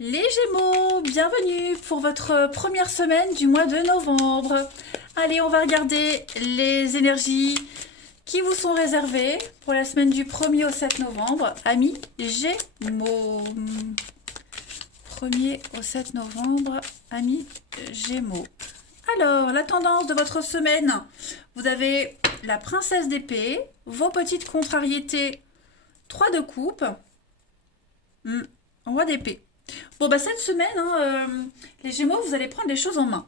Les Gémeaux, bienvenue pour votre première semaine du mois de novembre. Allez, on va regarder les énergies qui vous sont réservées pour la semaine du 1er au 7 novembre. Amis Gémeaux. 1er au 7 novembre, amis Gémeaux. Alors, la tendance de votre semaine, vous avez la princesse d'épée, vos petites contrariétés, 3 de coupe, roi d'épée. Bon, bah cette semaine, les Gémeaux, vous allez prendre les choses en main.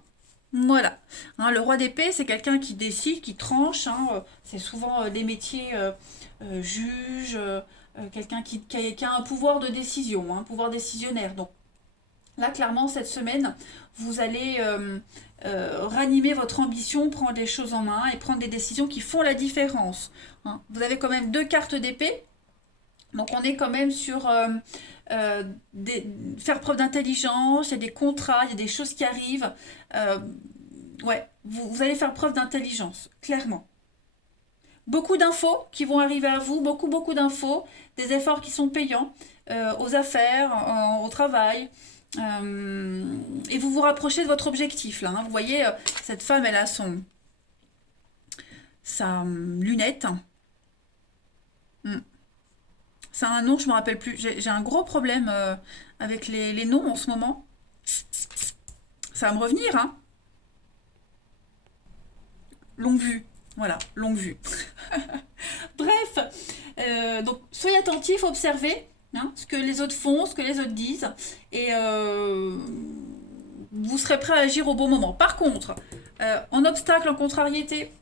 Voilà. Le roi d'épée, c'est quelqu'un qui décide, qui tranche. C'est souvent des métiers juge, quelqu'un qui a un pouvoir de décision, un pouvoir décisionnaire. Donc là, clairement, cette semaine, vous allez ranimer votre ambition, prendre les choses en main et prendre des décisions qui font la différence. Vous avez quand même 2 cartes d'épée. Donc on est quand même sur faire preuve d'intelligence, il y a des contrats, il y a des choses qui arrivent. Ouais, vous allez faire preuve d'intelligence, clairement. Beaucoup d'infos qui vont arriver à vous, beaucoup d'infos, des efforts qui sont payants aux affaires, au travail. Et vous vous rapprochez de votre objectif là. Vous voyez, cette femme, elle a sa lunette. Ça a un nom, je ne me rappelle plus. J'ai un gros problème avec les noms en ce moment. Ça va me revenir, hein. Longue vue. Voilà, longue vue. Bref, donc soyez attentifs, observez ce que les autres font, ce que les autres disent, et vous serez prêt à agir au bon moment. Par contre, en obstacle, en contrariété,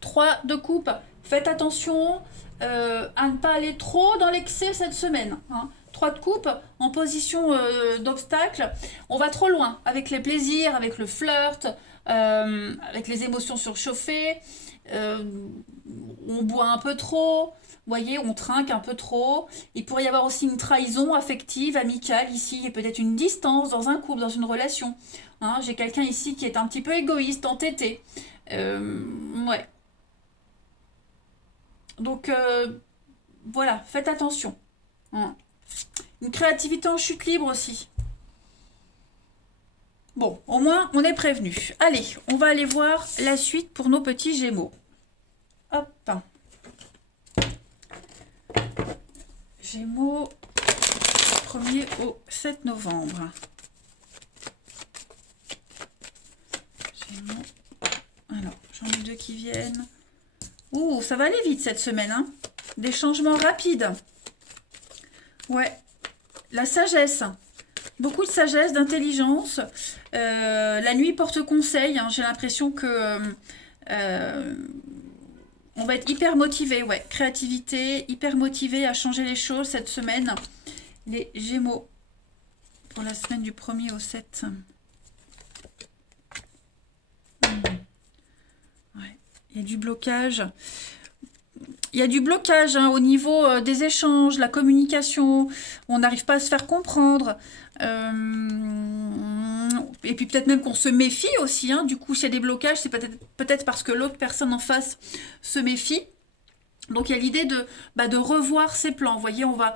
3 de coupe, faites attention à ne pas aller trop dans l'excès cette semaine. 3 de coupe en position d'obstacle. On va trop loin avec les plaisirs, avec le flirt, avec les émotions surchauffées. On boit un peu trop. Vous voyez, on trinque un peu trop. Il pourrait y avoir aussi une trahison affective, amicale ici, et peut-être une distance dans un couple, dans une relation. J'ai quelqu'un ici qui est un petit peu égoïste, entêté. Ouais. Donc, voilà, faites attention. Une créativité en chute libre aussi. Bon, au moins, on est prévenu. Allez, on va aller voir la suite pour nos petits Gémeaux. Hop. Gémeaux, 1er au 7 novembre. Gémeaux. Alors, j'en ai 2 qui viennent. Ouh, ça va aller vite cette semaine, hein. Des changements rapides. Ouais. La sagesse. Beaucoup de sagesse, d'intelligence. La nuit porte conseil. J'ai l'impression que on va être hyper motivé. Ouais. Créativité, hyper motivé à changer les choses cette semaine. Les Gémeaux. Pour la semaine du 1er au 7. Ouais. Il y a du blocage. Il y a du blocage au niveau des échanges, la communication. On n'arrive pas à se faire comprendre. Et puis peut-être même qu'on se méfie aussi. Du coup, s'il y a des blocages, c'est peut-être parce que l'autre personne en face se méfie. Donc il y a l'idée de revoir ses plans. Vous voyez, on va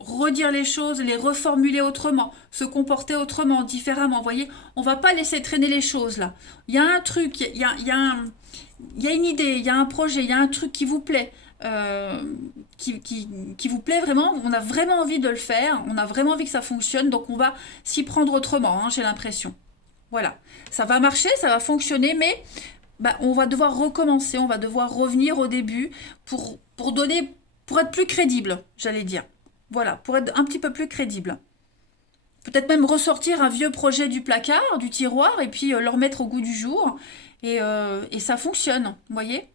redire les choses, les reformuler autrement, se comporter autrement, différemment. Vous voyez, on va pas laisser traîner les choses là. Il y a un truc, il y a une idée, il y a un projet, il y a un truc qui vous plaît, qui vous plaît vraiment. On a vraiment envie de le faire, on a vraiment envie que ça fonctionne, donc on va s'y prendre autrement, j'ai l'impression. Voilà, ça va marcher, ça va fonctionner, mais on va devoir recommencer, on va devoir revenir au début pour être plus crédible, j'allais dire. Voilà, pour être un petit peu plus crédible. Peut-être même ressortir un vieux projet du placard, du tiroir, et puis le remettre au goût du jour. Et ça fonctionne, vous voyez.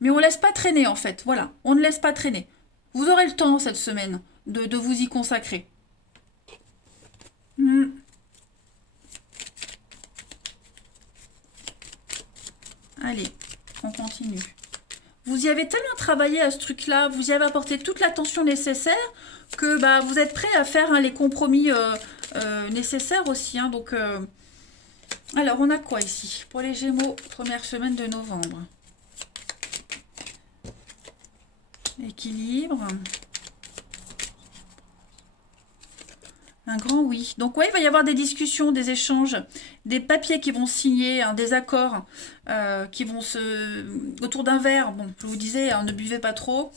Mais on ne laisse pas traîner, en fait. Voilà, on ne laisse pas traîner. Vous aurez le temps, cette semaine, de vous y consacrer. Allez, on continue. Vous y avez tellement travaillé à ce truc-là, vous y avez apporté toute l'attention nécessaire que vous êtes prêt à faire les compromis nécessaires aussi. Donc, alors, on a quoi ici pour les Gémeaux, première semaine de novembre? Équilibre. Un grand oui. Donc ouais, il va y avoir des discussions, des échanges, des papiers qui vont signer, hein, des accords qui vont se... autour d'un verre. Bon, je vous disais, hein, ne buvez pas trop.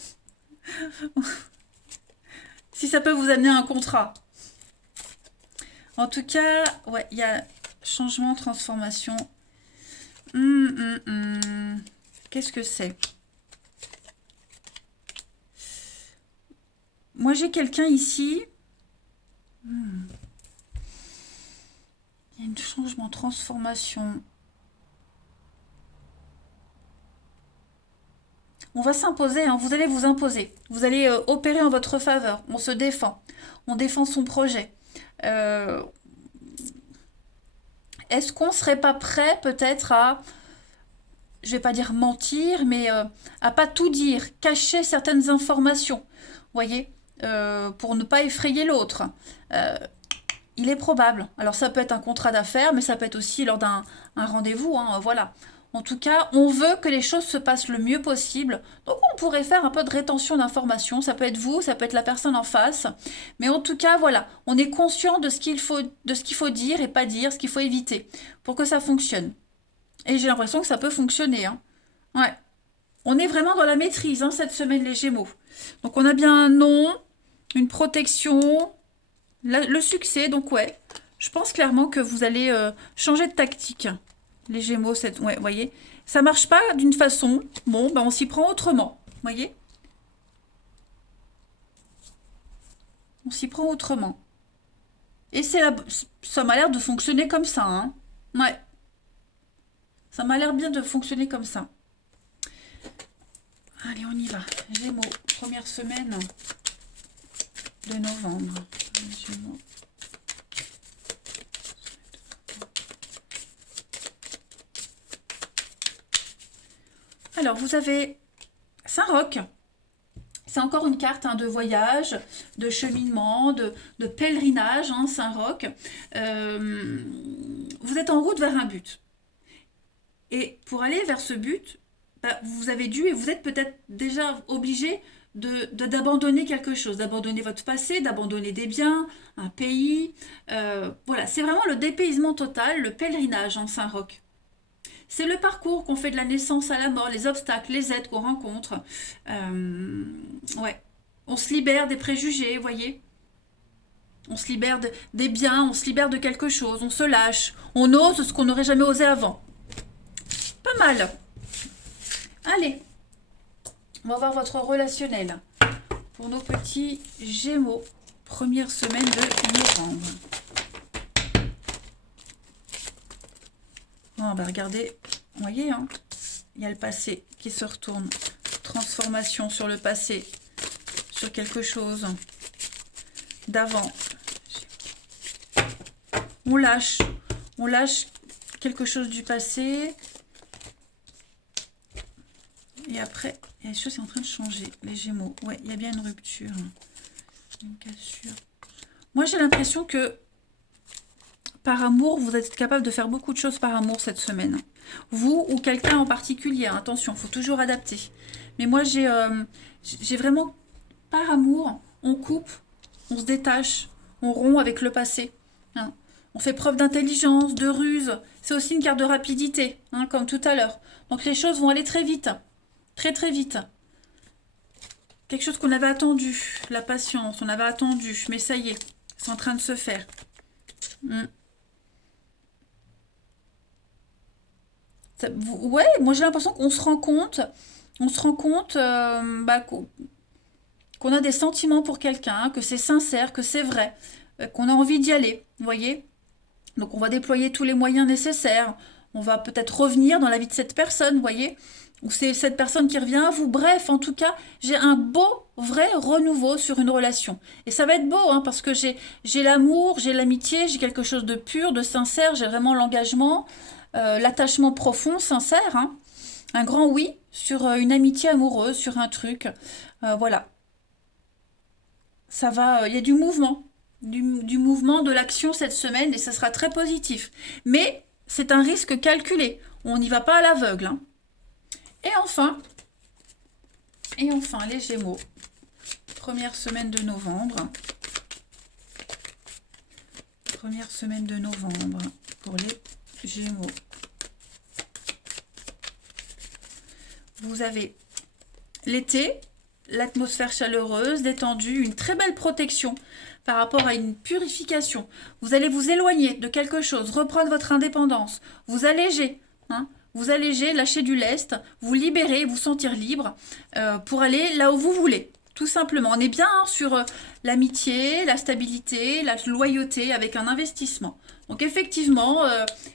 Si ça peut vous amener à un contrat. En tout cas, ouais, il y a changement, transformation. Qu'est-ce que c'est? Moi, j'ai quelqu'un ici. Il y a un changement, transformation. On va s'imposer, hein, vous allez vous imposer. Vous allez opérer en votre faveur. On se défend. On défend son projet. Est-ce qu'on serait pas prêt peut-être à, je vais pas dire mentir, mais à pas tout dire, cacher certaines informations, vous voyez, pour ne pas effrayer l'autre. Il est probable. Alors ça peut être un contrat d'affaires, mais ça peut être aussi lors d'un rendez-vous, hein, voilà. En tout cas, on veut que les choses se passent le mieux possible. Donc on pourrait faire un peu de rétention d'informations. Ça peut être vous, ça peut être la personne en face. Mais en tout cas, voilà, on est conscient de ce qu'il faut dire et pas dire, ce qu'il faut éviter pour que ça fonctionne. Et j'ai l'impression que ça peut fonctionner, hein. Ouais. On est vraiment dans la maîtrise, hein, cette semaine, les Gémeaux. Donc on a bien un nom, une protection, le succès. Donc ouais, je pense clairement que vous allez changer de tactique. Les Gémeaux, ouais, voyez, ça marche pas d'une façon. Bon, ben on s'y prend autrement, voyez. On s'y prend autrement. Et ça m'a l'air de fonctionner comme ça, hein. Ouais, ça m'a l'air bien de fonctionner comme ça. Allez, on y va. Gémeaux, première semaine de novembre. Gémeaux. Alors, vous avez Saint-Roch. C'est encore une carte, hein, de voyage, de cheminement, de pèlerinage, hein, Saint-Roch. Vous êtes en route vers un but. Et pour aller vers ce but, bah, vous avez dû et vous êtes peut-être déjà obligé d'abandonner quelque chose, d'abandonner votre passé, d'abandonner des biens, un pays. Voilà, c'est vraiment le dépaysement total, le pèlerinage en Saint-Roch. C'est le parcours qu'on fait de la naissance à la mort, les obstacles, les aides qu'on rencontre. Ouais. On se libère des préjugés, vous voyez. On se libère des biens, on se libère de quelque chose, on se lâche, on ose ce qu'on n'aurait jamais osé avant. Pas mal. Allez, on va voir votre relationnel pour nos petits Gémeaux, première semaine de novembre. Bon, bah regardez, vous voyez, hein, il y a le passé qui se retourne. Transformation sur le passé, sur quelque chose d'avant. On lâche quelque chose du passé. Et après, il y a des choses qui sont en train de changer. Les Gémeaux, ouais, il y a bien une rupture. Une cassure. Moi, j'ai l'impression que par amour, vous êtes capable de faire beaucoup de choses par amour cette semaine. Vous ou quelqu'un en particulier. Attention, il faut toujours adapter. Mais moi, j'ai vraiment, par amour, on coupe, on se détache, on rompt avec le passé. Hein. On fait preuve d'intelligence, de ruse. C'est aussi une carte de rapidité, hein, comme tout à l'heure. Donc les choses vont aller très vite. Très très vite. Quelque chose qu'on avait attendu. La patience, on avait attendu. Mais ça y est, c'est en train de se faire. Ouais, moi j'ai l'impression qu'on se rend compte, bah, qu'on a des sentiments pour quelqu'un, que c'est sincère, que c'est vrai, qu'on a envie d'y aller, vous voyez? Donc on va déployer tous les moyens nécessaires, on va peut-être revenir dans la vie de cette personne, vous voyez? Ou c'est cette personne qui revient à vous. Bref, en tout cas, j'ai un beau, vrai renouveau sur une relation. Et ça va être beau, hein, parce que j'ai l'amour, j'ai l'amitié, j'ai quelque chose de pur, de sincère, j'ai vraiment l'engagement, l'attachement profond, sincère, hein. Un grand oui sur une amitié amoureuse, sur un truc. Voilà. Ça va, il y a du mouvement. Du mouvement, de l'action cette semaine, et ça sera très positif. Mais c'est un risque calculé. On n'y va pas à l'aveugle, hein. Et enfin, les Gémeaux, première semaine de novembre. Première semaine de novembre pour les Gémeaux. Vous avez l'été, l'atmosphère chaleureuse, détendue, une très belle protection par rapport à une purification. Vous allez vous éloigner de quelque chose, reprendre votre indépendance, vous alléger, hein, vous alléger, lâcher du lest, vous libérer, vous sentir libre pour aller là où vous voulez. Tout simplement, on est bien sur l'amitié, la stabilité, la loyauté avec un investissement. Donc effectivement,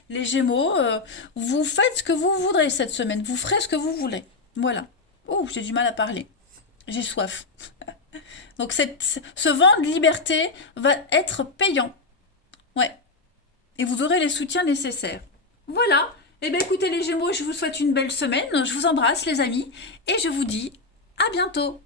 les Gémeaux, vous faites ce que vous voudrez cette semaine. Vous ferez ce que vous voulez. Voilà. Oh, j'ai du mal à parler. J'ai soif. Donc ce vent de liberté va être payant. Ouais. Et vous aurez les soutiens nécessaires. Voilà. Eh bien écoutez les Gémeaux, je vous souhaite une belle semaine. Je vous embrasse les amis. Et je vous dis à bientôt.